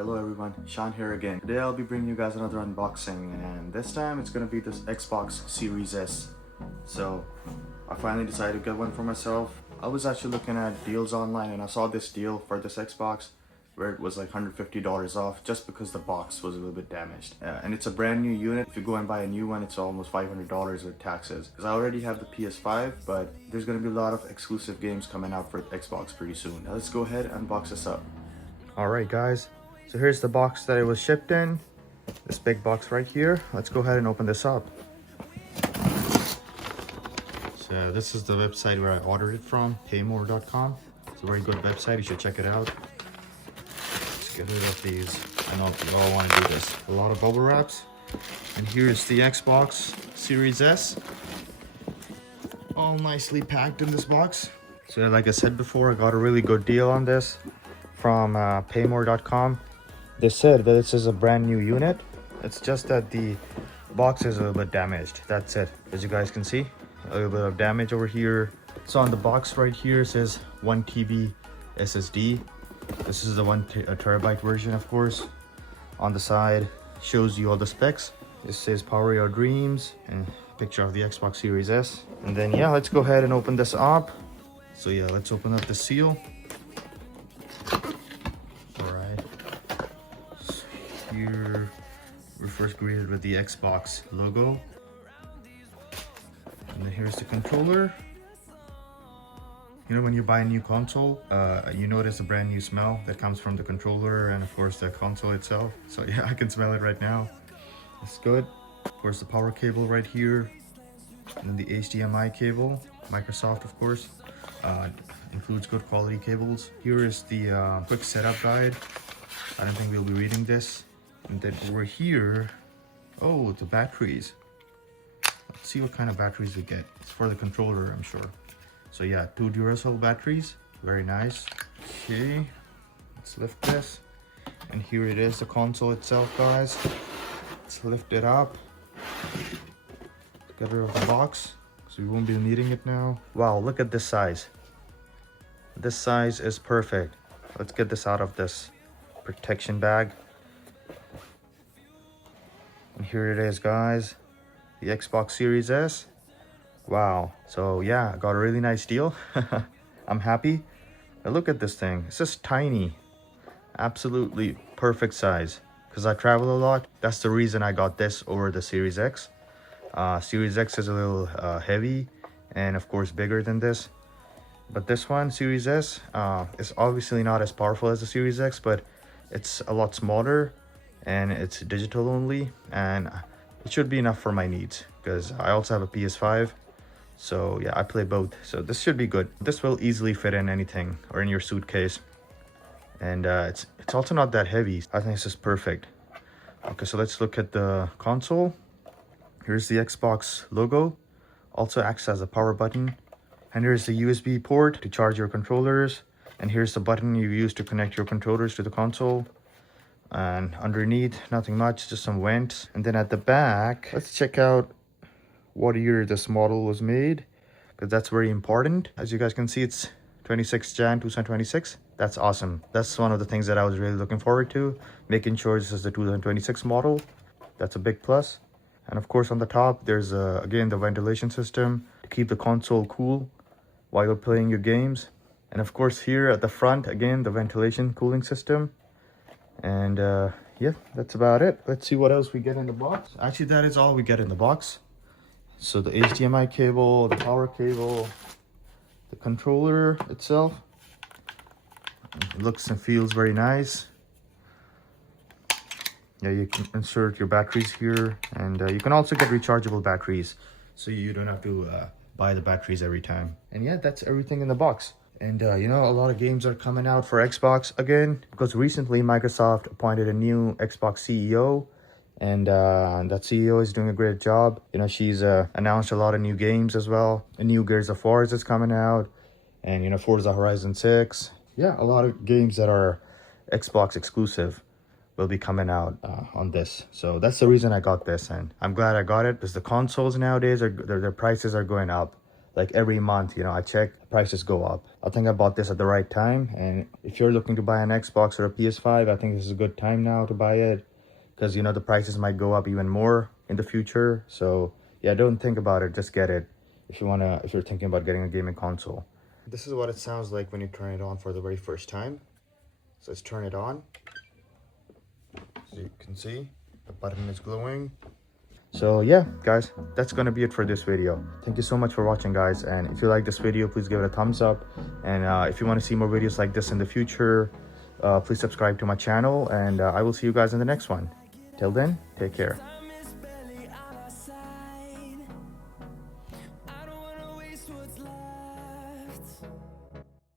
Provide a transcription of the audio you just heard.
Hello everyone, Sean here again. Today I'll be bringing you guys another unboxing, and this time it's gonna be this Xbox Series S. So I finally decided to get one for myself. I was actually looking at deals online and I saw this deal for this Xbox where it was like $150 off just because the box was a little bit damaged. And it's a brand new unit. If you go and buy a new one, it's almost $500 with taxes. Because I already have the PS5, but there's gonna be a lot of exclusive games coming out for Xbox pretty soon. Now let's go ahead and unbox this up. Alright guys, so here's the box that it was shipped in. This big box right here. Let's go ahead and open this up. So this is the website where I ordered it from, paymore.com. It's a very good website, you should check it out. Let's get rid of these. I know you all want to do this. A lot of bubble wraps. And here's the Xbox Series S. All nicely packed in this box. So like I said before, I got a really good deal on this from paymore.com. They said that this is a brand new unit. It's just that the box is a little bit damaged. That's it. As you guys can see, a little bit of damage over here. So on the box right here, it says 1 TB SSD. This is the 1 terabyte version, of course. On the side, shows you all the specs. It says power your dreams and picture of the Xbox Series S. And then yeah, let's go ahead and open this up. So yeah, let's open up the seal. Here we're first greeted with the Xbox logo, and then here's the controller. You know, when you buy a new console, you notice a brand new smell that comes from the controller and of course the console itself. So yeah, I can smell it right now. It's good. Of course, the power cable right here, and then the HDMI cable. Microsoft, of course, includes good quality cables. Here is the quick setup guide. I don't think we'll be reading this. And then over here, oh, the batteries. Let's see what kind of batteries we get. It's for the controller, I'm sure. So yeah, 2 Duracell batteries, very nice. Okay, let's lift this. And here it is, the console itself, guys. Let's lift it up. Get rid of the box, so we won't be needing it now. Wow, look at this size. This size is perfect. Let's get this out of this protection bag. And here it is, guys, the Xbox Series S. Wow. So yeah, I got a really nice deal. I'm happy. Now look at this thing. It's just tiny. Absolutely perfect size. Because I travel a lot. That's the reason I got this over the Series X. Series X is a little heavy and of course bigger than this. But this one, Series S, is obviously not as powerful as the Series X, but it's a lot smaller. And it's digital only, and it should be enough for my needs because I also have a PS5, so yeah, I play both, so this should be good. This will easily fit in anything or in your suitcase, and it's also not that heavy. I think this is perfect. Okay, so let's look at the console. Here's the Xbox logo, also acts as a power button, and here's the USB port to charge your controllers, and here's the button you use to connect your controllers to the console. And underneath, nothing much, just some vents. And then at the back, let's check out what year this model was made, because that's very important. As you guys can see, it's 26 Jan 2026. That's awesome. That's one of the things that I was really looking forward to, making sure this is the 2026 model. That's a big plus. And of course on the top, there's again the ventilation system to keep the console cool while you're playing your games. And of course here at the front, again, the ventilation cooling system. And yeah, that's about it. Let's see what else we get in the box. Actually, that is all we get in the box. So the HDMI cable, the power cable, the controller itself. It looks and feels very nice. Yeah, you can insert your batteries here, and you can also get rechargeable batteries, so you don't have to buy the batteries every time. And yeah, that's everything in the box. And you know, a lot of games are coming out for Xbox again, because recently Microsoft appointed a new Xbox CEO, and that CEO is doing a great job. You know, she's announced a lot of new games as well. A new Gears of War is coming out, and you know, Forza Horizon 6. Yeah, a lot of games that are Xbox exclusive will be coming out on this. So that's the reason I got this, and I'm glad I got it, because the consoles nowadays are their prices are going up. like every month, you know, I check, prices go up. I think I bought this at the right time, and if you're looking to buy an Xbox or a PS5, I think this is a good time now to buy it, because you know the prices might go up even more in the future. So yeah, don't think about it, just get it if you're thinking about getting a gaming console. This is what it sounds like when you turn it on for the very first time. So let's turn it on. As you can see, the button is glowing. So yeah, guys, that's gonna be it for this video. Thank you so much for watching, guys, and if you like this video, please give it a thumbs up, and if you want to see more videos like this in the future, please subscribe to my channel, and I will see you guys in the next one. Till then, take care.